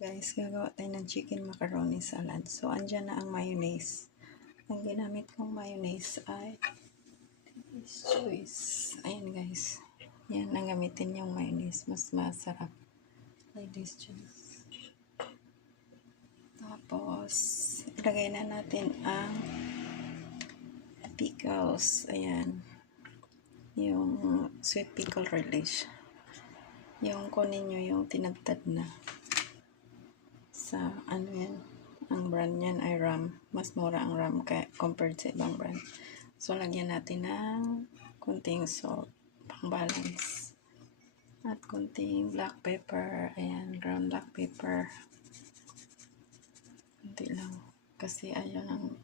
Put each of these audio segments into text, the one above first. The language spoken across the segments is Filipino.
Guys, gagawa tayo ng chicken macaroni salad. So, andyan na ang mayonnaise. Ang ginamit kong mayonnaise ay choice. Ayan guys. Yan, ang gamitin yung mayonnaise. Mas masarap. Ladies choice. Tapos, ilagay na natin ang pickles. Ayan. Yung sweet pickle relish. Yung kunin nyo yung tinagtad na. Sa ano yan, ang brand yan ay Ram. Mas mura ang Ram compared sa ibang brand. So, lagyan natin ng kunting salt, pang balance. At kunting black pepper. Ayan, ground black pepper. Kunti lang. Kasi ayaw ng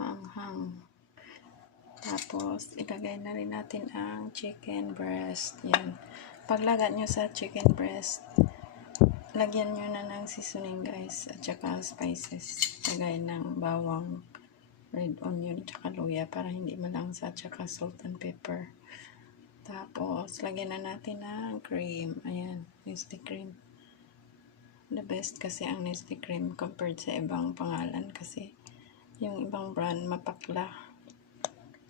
maanghang. Tapos, ilagay na rin natin ang chicken breast. Yan. Paglagat nyo sa chicken breast, lagyan nyo na ng seasoning guys, at saka spices. Lagay ng bawang, red onion, tsaka luya para hindi malangsa, at saka salt and pepper. Tapos, lagyan na natin ng cream. Ayan, Nestle cream. The best kasi ang Nestle cream compared sa ibang pangalan kasi yung ibang brand mapakla.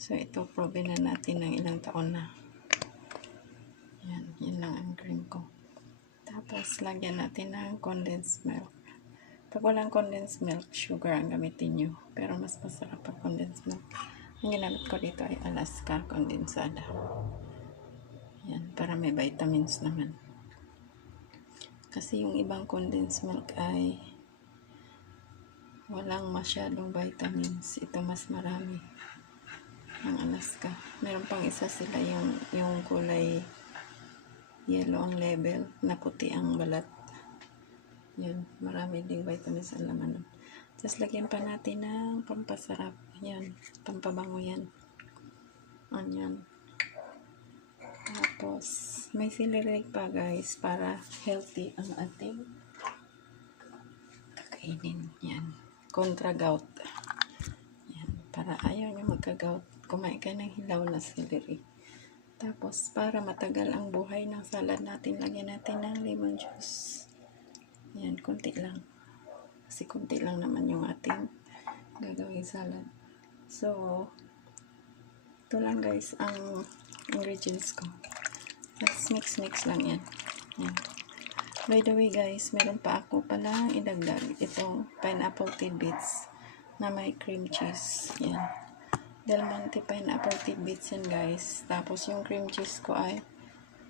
So, ito proven na natin ng ilang taon na. Yan, yun lang ang cream ko. Tapos, lagyan natin ng condensed milk. Pag walang condensed milk, sugar ang gamitin nyo. Pero mas masarap pag condensed milk. Ang ginamit ko dito ay Alaska condensada. Yan, para may vitamins naman. Kasi yung ibang condensed milk ay walang masyadong vitamins. Ito mas marami. Ang Alaska. Meron pang isa sila yung kulay yellow ang label, na puti ang balat. Yan, marami ding vitamins ang laman. Tapos lagyan pa natin ng pampasarap. Yan, pampabango yan. Onion. Tapos, may silirig pa guys para healthy ang ating kakainin. Yan, kontra gout. Yan, para ayaw nyo magka-gout, kumain ka ng hilaw na silirig. Tapos, para matagal ang buhay ng salad natin, lagyan natin ng lemon juice. Yan, konti lang. Kasi konti lang naman yung ating gagawing salad. So, ito lang guys ang ingredients ko. Let's mix lang yan. Yan. By the way guys, meron pa ako palang idagdag itong pineapple tidbits na may cream cheese. Yan. Del Monte pineapple tidbits yan guys. Tapos yung cream cheese ko ay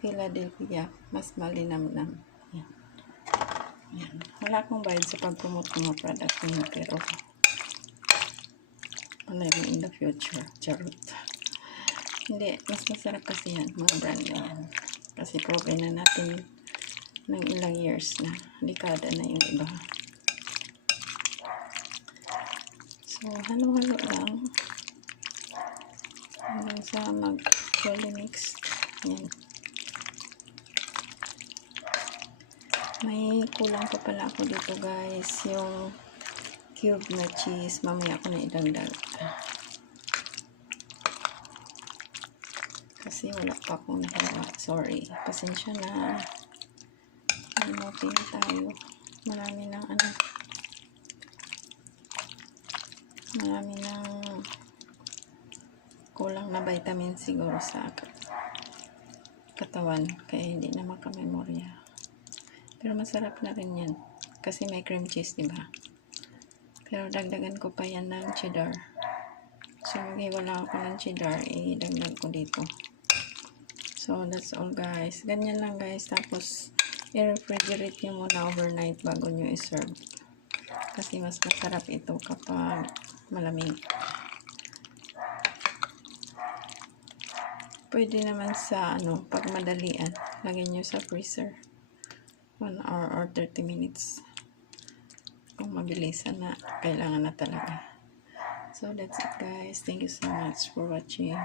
Philadelphia. Mas malinamnam. Yan. Yan. Wala akong bayad sa pag-promote ng mga product niya. Pero mayroon in the future. Charot. Hindi. Mas masarap kasi yan. Mga brand na yan. Kasi proven na natin ng ilang years na. Dekada na yung iba. So, halo-halo lang. Hanggang sa mag-fully mix. Yan. May kulang pa pala ako dito guys. Yung cube na cheese. Mamaya ako na idagdag. Kasi wala pa akong nahiwa. Sorry. Pasensya na. Limutin tayo. Marami ng marami ng kulang na vitamin siguro sa katawan, kaya hindi na makamemorya. Pero masarap na rin yan kasi may cream cheese, diba? Pero dagdagan ko pa yan ng cheddar. So wala ako ng cheddar, idagdag ko dito. So that's all guys. Ganyan lang guys. Tapos i-refrigerate nyo muna overnight bago nyo i-serve, kasi mas masarap ito kapag malamig. Pwede naman sa pag madalian, lagyan nyo sa freezer 1 hour or 30 minutes kung mabilisan na, kailangan na talaga. So that's it guys. Thank you so much for watching.